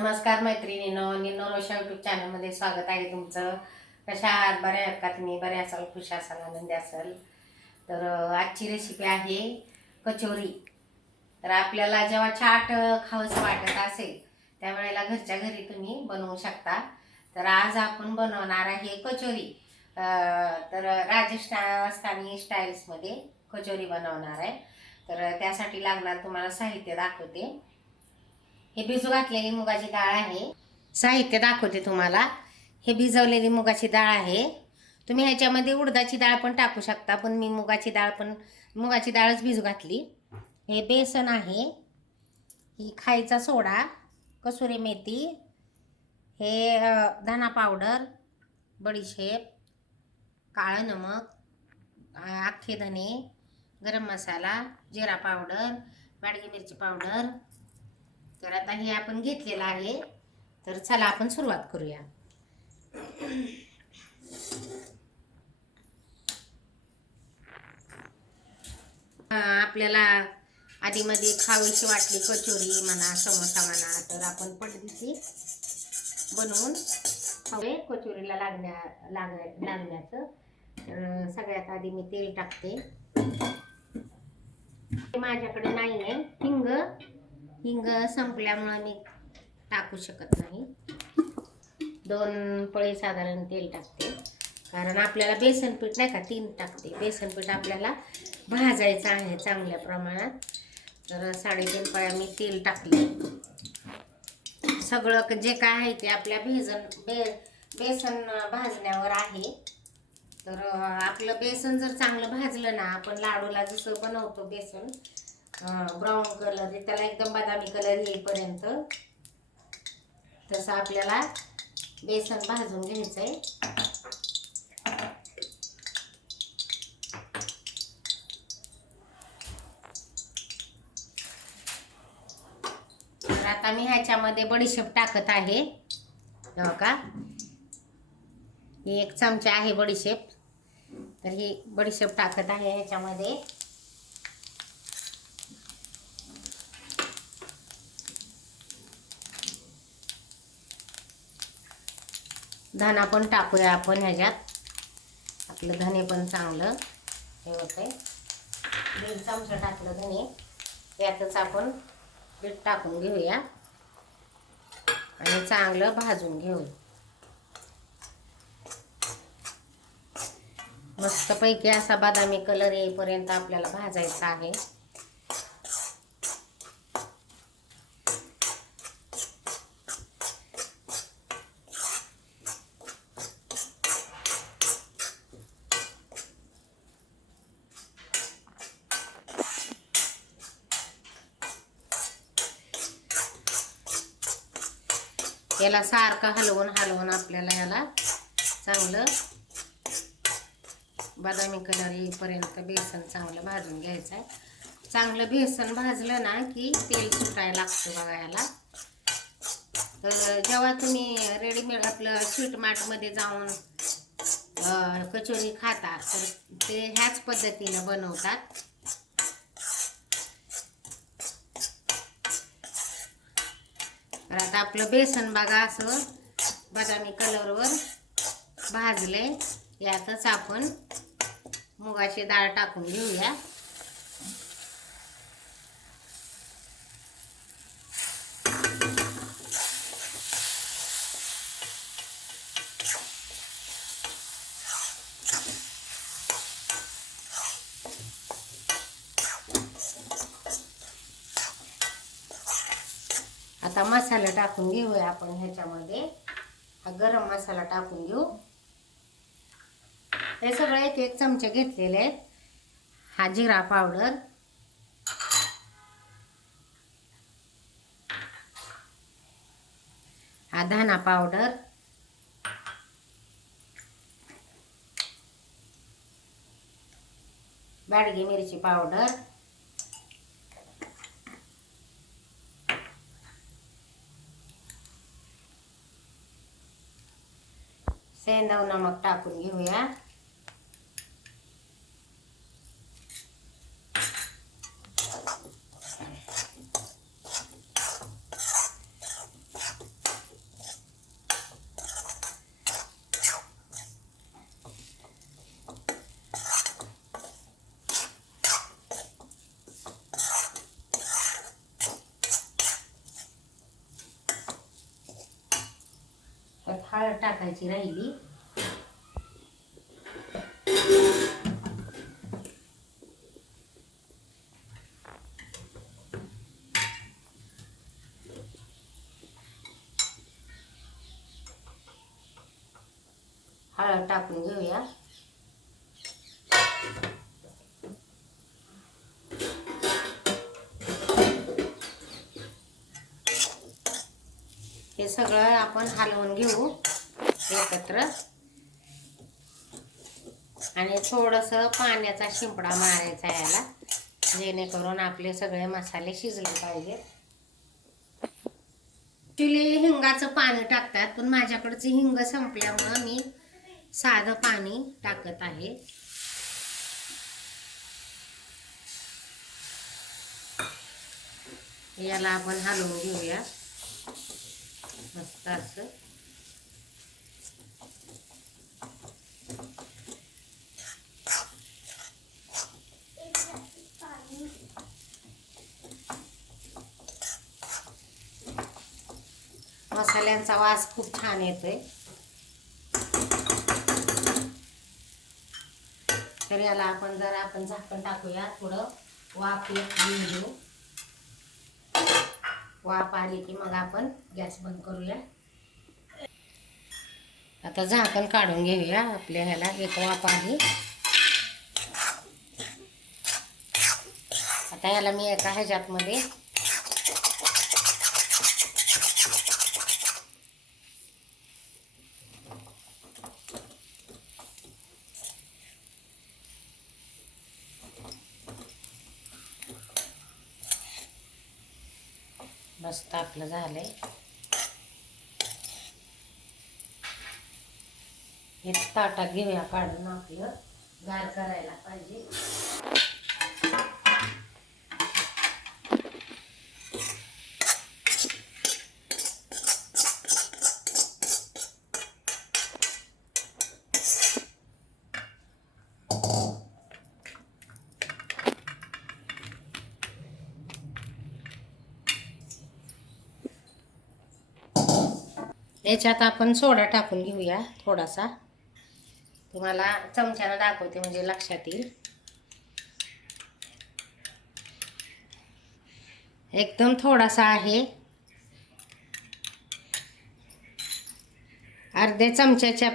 नमस्कार मैत्रिणींनो, निनो रोशा यूट्यूब चॅनलमध्ये स्वागत आहे तुमचं. कशा आहात? बऱ्या आहात का तुम्ही? बरे असाल, खुश असाल, आनंदी असाल. तर आजची रेसिपी आहे कचोरी. तर आपल्याला जेव्हा चाट खावंसं वाटत असेल त्यावेळेला घरच्या घरी तुम्ही बनवू शकता. तर आज आपण बनवणार आहे कचोरी. तर राजस्थानी स्टाईल्समध्ये कचोरी बनवणार आहे. तर त्यासाठी लागणार तुम्हाला साहित्य दाखवते. हे भिजू घातलेली मुगाची डाळ आहे. साहित्य दाखवते तुम्हाला. हे भिजवलेली मुगाची डाळ आहे. तुम्ही ह्याच्यामध्ये उडदाची डाळ पण टाकू शकता, पण मी मुगाची डाळच भिजू घातली. हे बेसन आहे. ही खायचा सोडा, कसुरी मेथी, हे धना पावडर, बडीशेप, काळं नमक, अख्खे धने, गरम मसाला, जिरा पावडर, वाडगी मिरची पावडर. तर आता हे आपण घेतलेलं आहे. तर चला आपण सुरुवात करूया. आपल्याला आधीमध्ये खावीशी वाटली कचोरी म्हणा, समोसा म्हणा, तर आपण पद्धतीची बनवून हवे कचोरीला लागण्याचं. तर सगळ्यात आधी मी तेल टाकते. माझ्याकडे नाही आहे हिंग संपल्यामुळे मी टाकू शकत नाही. 2 पळी साधारण तेल टाकते, कारण आपल्याला बेसन पीठ नाही का 3 टाकते. बेसन पीठ आपल्याला भाजायचं आहे चांगल्या प्रमाणात. तर 3.5 पळ्या मी तेल टाकले. सगळं जे काय आहे ते आपल्या बेसन भाजण्यावर आहे. तर आपलं बेसन जर चांगलं भाजलं ना, आपण लाडूला जसं बनवतो बेसन ब्राऊन कलर, त्याला एकदम बदामी कलर येईपर्यंत, तसं आपल्याला बेसन भाजून घ्यायचंय. तर आता मी ह्याच्यामध्ये बडीशेप टाकत आहे. का 1 चमचा आहे बडीशेप. तर ही बडीशेप टाकत आहे ह्याच्यामध्ये. धना पण टाकूया आपण ह्याच्यात. आपलं धने पण चांगलं हे होतंय. 1 चमचा टाकलं धने. यातच आपण पीठ टाकून घेऊया आणि चांगलं भाजून घेऊ. मस्तपैकी असा बदामी कलर येईपर्यंत आपल्याला भाजायचा आहे. याला सारखं हलवून आपल्याला याला चांगलं बदामी कलर येईपर्यंत बेसन चांगलं भाजून घ्यायचं आहे. चांगलं बेसन भाजलं ना की तेल सुटायला लागतं बघा याला. तर जेव्हा तुम्ही रेडीमेड आपलं स्वीट मार्टमध्ये जाऊन कचोरी खाता, तर ते ह्याच पद्धतीनं बनवतात. तर आता आपलं बेसन बघा असं बदामी कलरवर भाजले. यातच आपण मुगाची डाळ टाकून घेऊया. आता मसाला टाकून घेऊया आपण ह्याच्यामध्ये. हा गरम मसाला टाकून घेऊ. हे सगळे 1 चमचे घेतलेले आहेत. हा जिरा पावडर, हा धना पावडर, वाडगी मिरची पावडर, सेंधव नमक टाकून घेऊया. टाकायची राहिली. हळद टाकून घेऊया. हे सगळं आपण हलवून घेऊ एकत्र आणि थोडंसं पाण्याचा शिंपडा मारायचा याला, जेणेकरून आपले सगळे मसाले शिजले पाहिजेत. ॲक्च्युली हिंगाचं पाणी टाकतात, पण माझ्याकडचं हिंग संपल्यामुळं मी साधं पाणी टाकत आहे. याला आपण हलवून घेऊया मस्त असं. मसाल्यांचा वास खूप छान येतोय. तर याला आपण झाकण टाकूया, थोडं वाफ घेऊ. वाफ आली की मग आपण गॅस बंद करूया. आता झाकण काढून घेऊया. आपल्या ह्याला एक वाफ आली. आता याला मी एका ह्याच्यात मध्ये मस्त आपलं झालंय. हे ताटात घेऊया काढून, आपलं गार करायला पाहिजे. याच्यात आपण सोडा टाकून घेऊया थोडासा. तुम्हाला चमच्यानं दाखवते म्हणजे लक्षात येईल. एकदम थोडासा आहे. अर्ध्या चमच्याच्या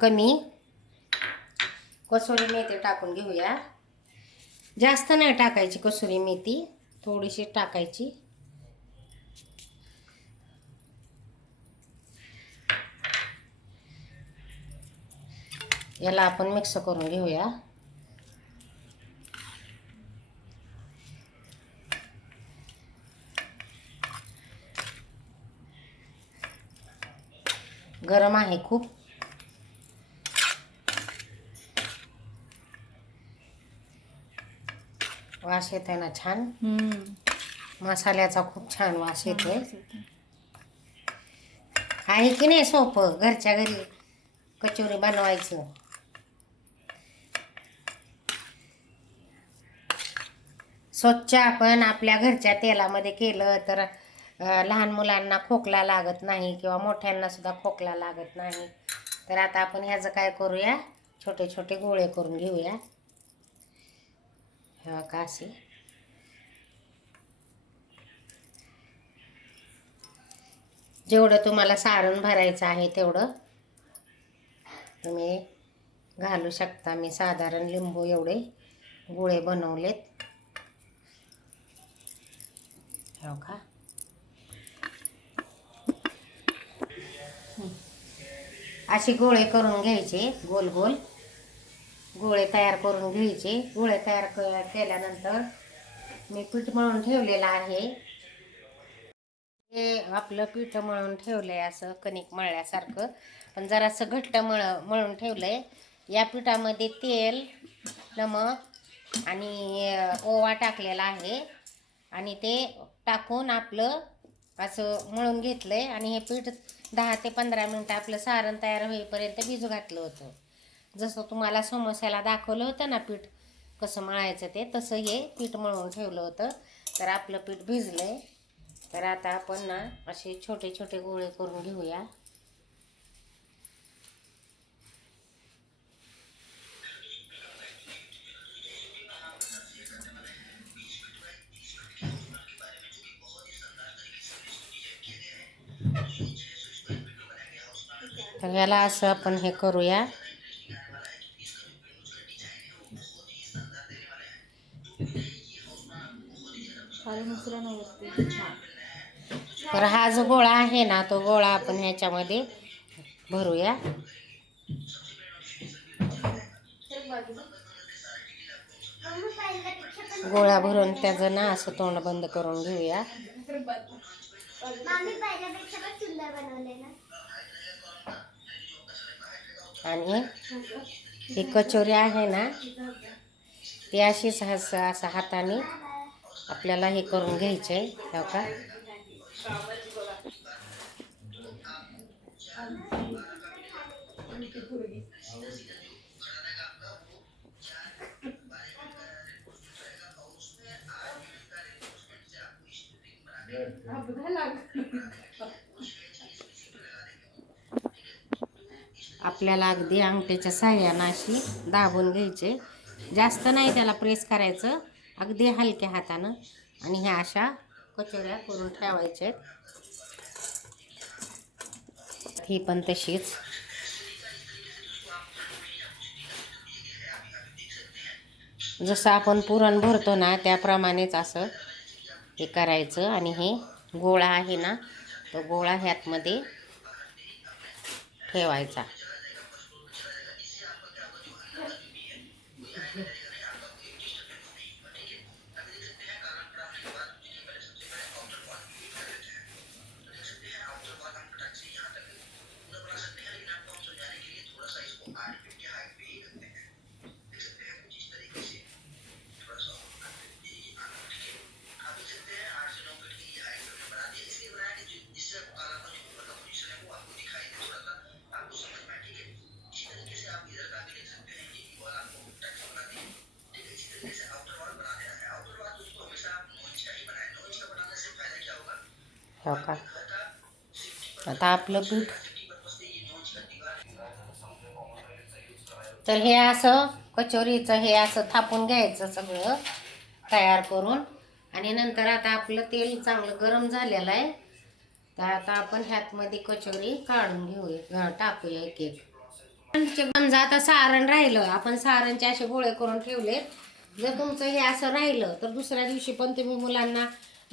कमी कसुरी मेथी टाकून घेऊया. जास्त नाही टाकायची कसुरी मेथी, थोडीशी टाकायची. याला आपण मिक्स करून घेऊया. गरम आहे खूप. वास येतोय ना छान. मसाल्याचा खूप छान वास येतोय. आहे की नाही सोपं घरच्या घरी कचोरी बनवायचं. स्वच्छ आपण आपल्या घरच्या तेलामध्ये केलं तर लहान मुलांना खोकला लागत नाही किंवा मोठ्यांना सुद्धा खोकला लागत नाही. तर आता आपण ह्याचं काय करूया, छोटे छोटे गोळे करून घेऊया. हा का असे जेवढं तुम्हाला सारण भरायचं आहे तेवढं तुम्ही घालू शकता. मी साधारण लिंबू एवढे गोळे बनवलेत. हो का. असे गोळे करून घ्यायचे, गोल गोल गोळे तयार करून घ्यायचे. गोळे तयार केल्यानंतर मी पीठ मळून ठेवलेलं आहे. हे आपलं पीठ मळून ठेवलंय असं कणिक मळल्यासारखं, पण जरासं घट्ट मळून ठेवलंय. या पिठामध्ये तेल, नमक आणि ओवा टाकलेला आहे आणि ते टाकून आपलं असं मळून घेतलंय. आणि हे पीठ 10 ते 15 मिनटं आपलं सारण तयार होईपर्यंत भिजू घातलं होतं. जसं तुम्हाला समोस्याला दाखवलं होतं ना पीठ कसं मळायचं ते, तसं हे पीठ मळून ठेवलं होतं. तर आपलं पीठ भिजलंय. तर आता आपण ना असे छोटे छोटे गोळे करून घेऊया. तर ह्याला असं आपण हे करूया. तर हा जो गोळा आहे ना, तो गोळा आपण ह्याच्यामध्ये भरूया. गोळा भरून त्याचं ना असं तोंड बंद करून घेऊया. आणि ही कचोरी आहे ना, ती अशीच असं हाताने आपल्याला हे करून घ्यायचे. हो का, आपल्याला अगदी अंगठ्याच्या साह्यानं अशी दाबून घ्यायचे. जास्त नाही त्याला प्रेस करायचं, अगदी हलक्या हातानं. आणि ह्या अशा कचोऱ्या करून ठेवायच्या. ही पण तशीच. जसं आपण पुरण भरतो ना, त्याप्रमाणेच असं हे करायचं. आणि हे गोळा आहे ना, तो गोळा ह्यातमध्ये ठेवायचा. हो का, आता आपलं पीठ. तर हे असं कचोरीचं हे असं थापून घ्यायचं सगळं तयार करून. आणि नंतर आता आपलं तेल चांगलं गरम झालेलं आहे. तर आता आपण ह्यातमध्ये कचोरी काढून घेऊया, टाकूया एक एक. समजा आता सारण राहिलं, आपण सारणचे असे गोळे करून ठेवले. जर तुमचं हे असं राहिलं तर दुसऱ्या दिवशी पण तुम्ही मुलांना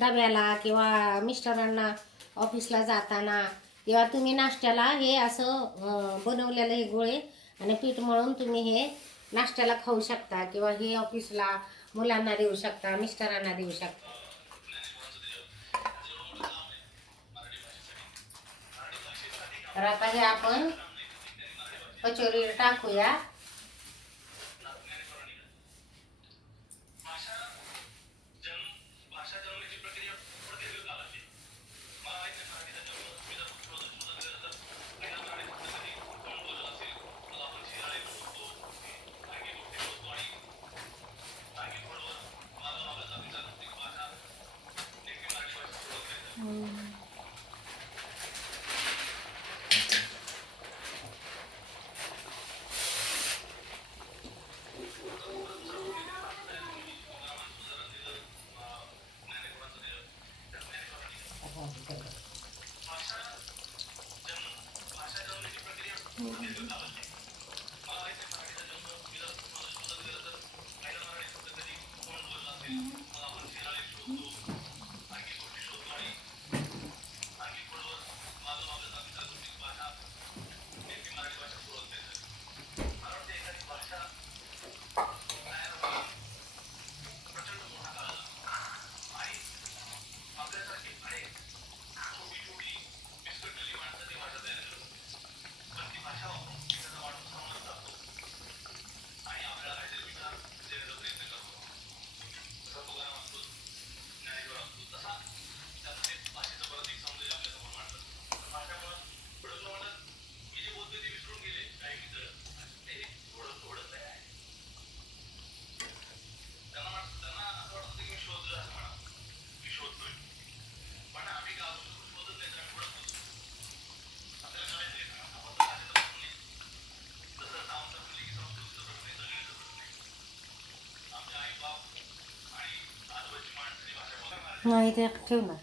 डब्याला किंवा मिस्टरांना ऑफिसला जाताना किंवा तुम्ही नाश्त्याला हे असं बनवलेलं हे गोळे आणि पीठ मळून तुम्ही हे नाश्त्याला खाऊ शकता किंवा हे ऑफिसला मुलांना देऊ शकता, मिस्टरांना देऊ शकता. तर आता हे आपण कचोरी टाकूया. नाही ते ठेव ना.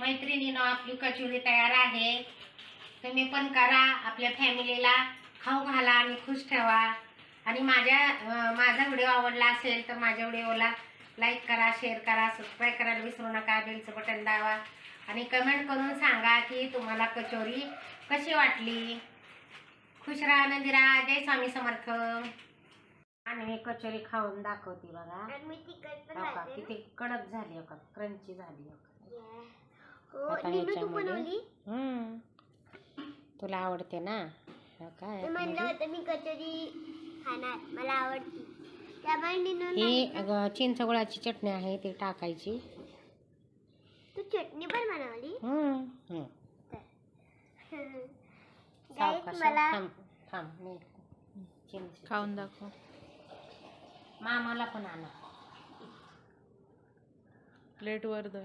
मैत्रिणीनं आपली कचोरी तयार आहे. तुम्ही पण करा, आपल्या फॅमिलीला खाऊ घाला आणि खुश ठेवा. आणि माझा व्हिडिओ आवडला असेल तर माझ्या व्हिडिओला लाईक करा, शेअर करा, सबस्क्राईब करायला विसरू नका. बेलचं बटन दाबा आणि कमेंट करून सांगा की तुम्हाला कचोरी कशी वाटली. खुश राहा, आनंदी राहा. जय स्वामी समर्थ. आणि मी कचोरी खाऊन दाखवते बघा. किती कडक झाली, क्रंची झाली. आता याच्यामध्ये तुला आवडते ना. काय म्हणलं होतं मी कचोरी खाणार, मला आवडते. ही चिंच गुळाची चटणी आहे, ती टाकायची. तू चटणी पण बनवली? खाऊन दाखव. मामाला पण आणा. प्लेट वर धर.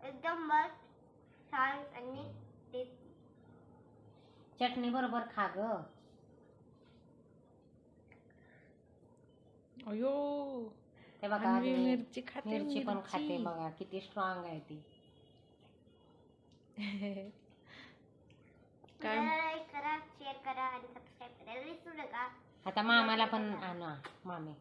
एकदम मस्त, छान आणि टेस्टी. चटणी बरोबर खा ग. अयो, ते बघा, मिरची खाते. मिरची पण खाते बघा, किती स्ट्रॉंग आहे ती. लाईक करा, शेअर करा आणि सबस्क्राईब करायला विसरू नका. आता मामाला पण आणा, मामी.